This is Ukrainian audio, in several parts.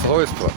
благоустройства.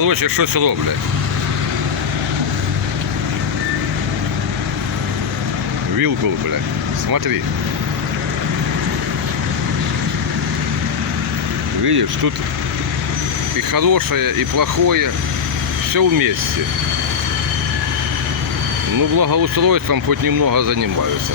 коротше, щось роблять. Вилку, блядь. Смотри. Видишь, тут и хорошее, и плохое. Все вместе. Ну, благоустройством хоть немного занимаются.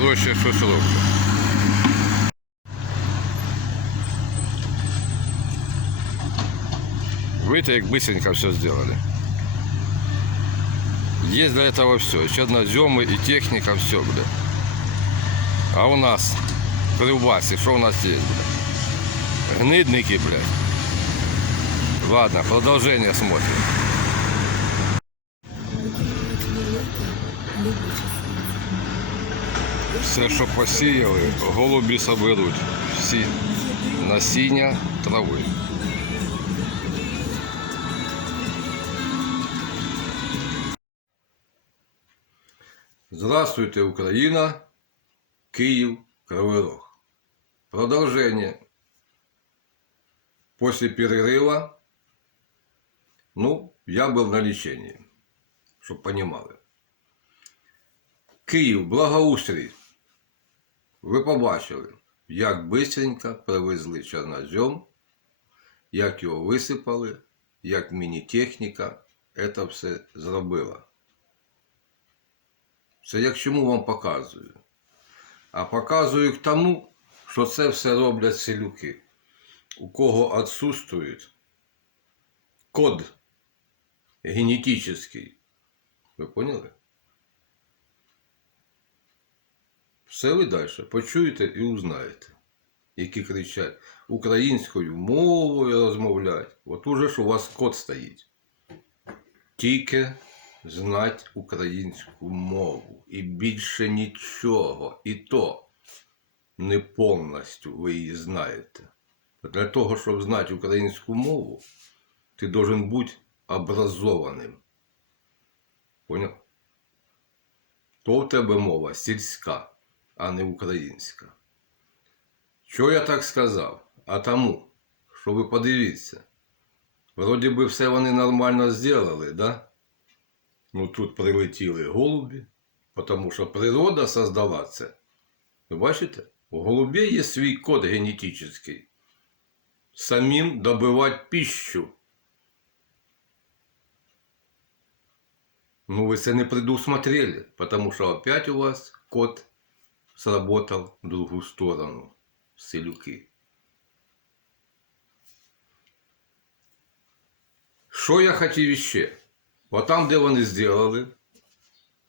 Ну, щось роблять. Вы-то як быстренько все сделали. Есть для этого все. Черноземы и техника, все, бля. А у нас при Убасе, что у нас есть, бля? Гнидники, блядь. Ладно, продолжение смотрим. Все, що посіяли, голубі соберуть. Всі насіння трави. Здравствуйте, Украина, Киев, Кривой Рог. Продолжение. После перерыва, ну, я был на лечении, чтобы понимали. Київ, благоустрій. Ви побачили, як бистренько привезли чорнозем, як його висипали, як міні-техніка це все зробила. Це я к чому вам показую. А показую к тому, що це все роблять селюки. у кого отсутствует код генетический. Ви поняли? Все ви далі почуєте і узнаєте, які кричать українською мовою розмовляють. От уже ж у вас код стоїть. Тільки знати українську мову. І більше нічого. І то не повністю ви її знаєте. Для того, щоб знати українську мову, ти должен бути образованим. Поняв? То в тебе мова сільська, а не українська. Чого я так сказав? А тому, що ви подивіться, вроді би все вони нормально зробили, да? Ну тут прилетіли голубі, тому що природа создала це. Ви бачите? У голубей є свій код генетичний. Самим добивати пищу. Ну, вы це не предусмотрели, потому что опять у вас код сработал в другую сторону. Селюки. Що я хотів іще? От там, де вони зробили,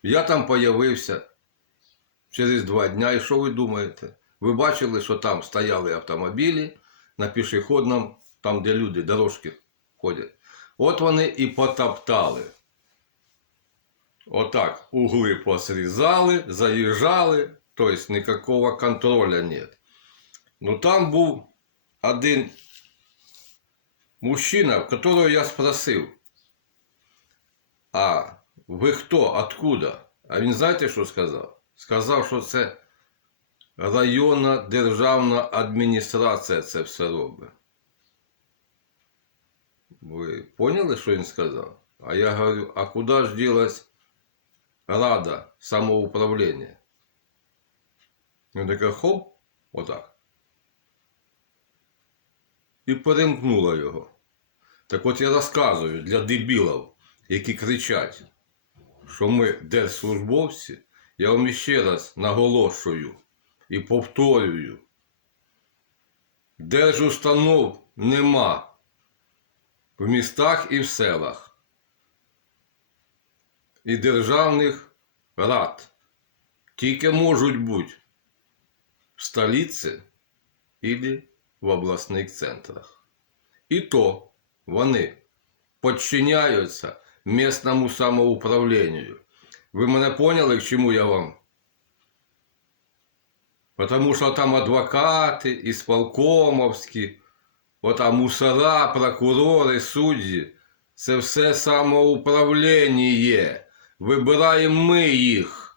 я там появився через два дня. І що ви думаєте? Ви бачили, що там стояли автомобілі на пішохідному, там, де люди, дорожки ходять. От вони і потоптали. Отак угли посрізали, заїжджали, тобто ніякого контроля нет. Ну там був один мужчина, которого я спросив, а ви хто, откуда? А він знаєте, що сказав? Сказав, що це районна державна адміністрація це все робить. Ви поняли, що він сказав? А я говорю, а куди ж ділась Рада самоуправління? Він таке хоп, отак. І перемкнула його. Так от я розказую для дебілів, які кричать, що ми держслужбовці, я вам ще раз наголошую і повторюю. Держустанов нема в містах і в селах. І державних рад тільки можуть бути в столиці або в обласних центрах. І то вони подчиняються місному самоуправлінню. Ви мене поняли, к чому я вам? Потому що там адвокати, ісполкомовські, отам мусора, прокурори, судді. Це все самоуправління. Вибираємо ми їх,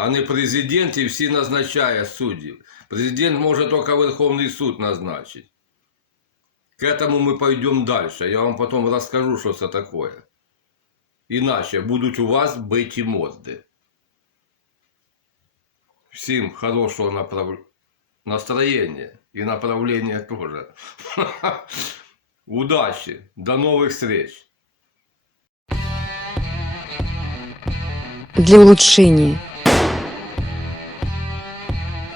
а не президент і всі назначає суддів. Президент може тільки Верховний суд назначити. К этому мы пойдем дальше. Я вам потом расскажу, что это такое. Иначе будут у вас биті мозги. Всем хорошего направ... настроения и направления тоже. Удачи. До новых встреч. для улучшения